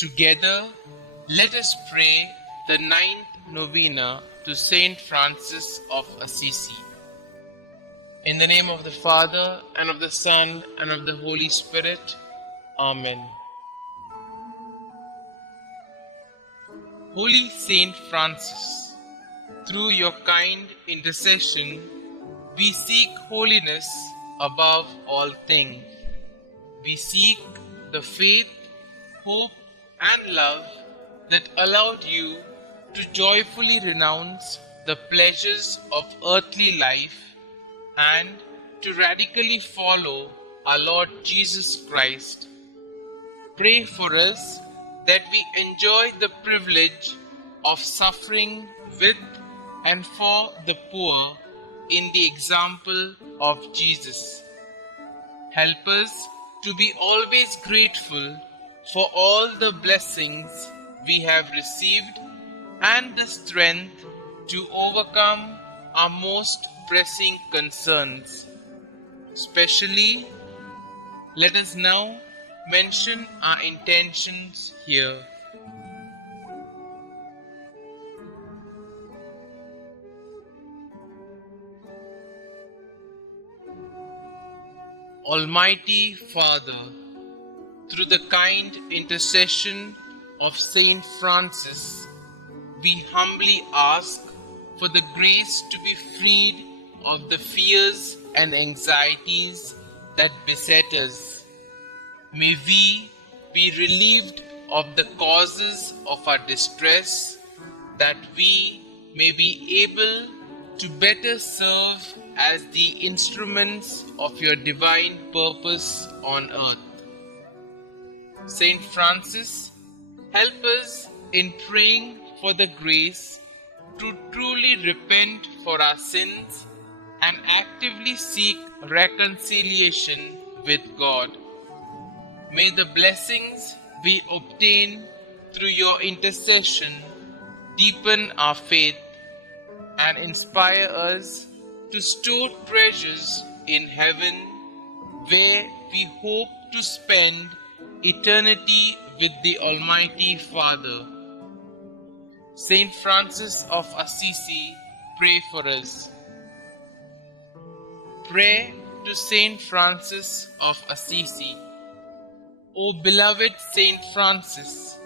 Together, let us pray the ninth Novena to St Francis of Assisi. In the name of the Father, and of the Son, and of the Holy Spirit. Amen. Holy Saint Francis, through your kind intercession, we seek holiness above all things. We seek the faith, hope, and love that allowed you to joyfully renounce the pleasures of earthly life and to radically follow our Lord Jesus Christ. Pray for us that we enjoy the privilege of suffering with and for the poor in the example of Jesus. Help us to be always grateful for all the blessings we have received and the strength to overcome our most pressing concerns. Especially, let us now mention our intentions here. Almighty Father, through the kind intercession of St Francis, we humbly ask for the grace to be freed of the fears and anxieties that beset us. May we be relieved of the causes of our distress, that we may be able to better serve as the instruments of your divine purpose on earth. Saint Francis, help us in praying for the grace to truly repent for our sins and actively seek reconciliation with God. May the blessings we obtain through your intercession deepen our faith and inspire us to store treasures in heaven, where we hope to spend eternity with the Almighty Father. St Francis of Assisi, pray for us. Pray to St Francis of Assisi. O beloved St Francis,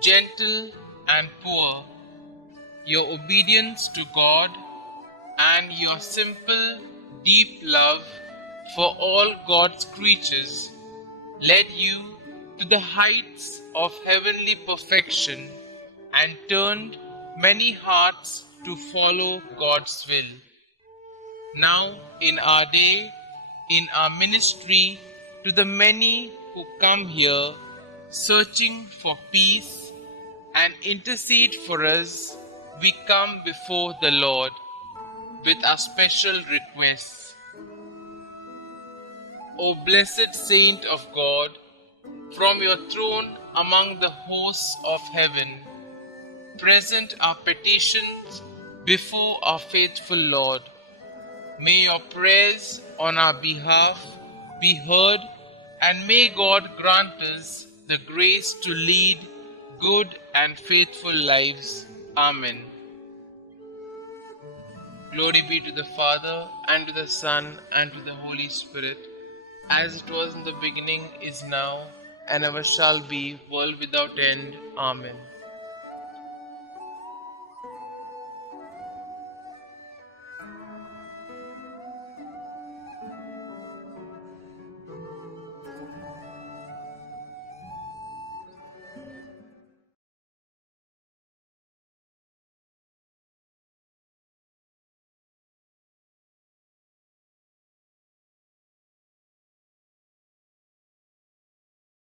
gentle and poor, your obedience to God and your simple, deep love for all God's creatures led you to the heights of heavenly perfection and turned many hearts to follow God's will. Now, in our day, in our ministry, to the many who come here searching for peace and intercede for us, we come before the Lord with our special requests. O blessed Saint of God, from your throne among the hosts of heaven, present our petitions before our faithful Lord. May your prayers on our behalf be heard, and may God grant us the grace to lead good and faithful lives. Amen. Glory be to the Father, and to the Son, and to the Holy Spirit, as it was in the beginning, is now, and ever shall be, world without end. Amen.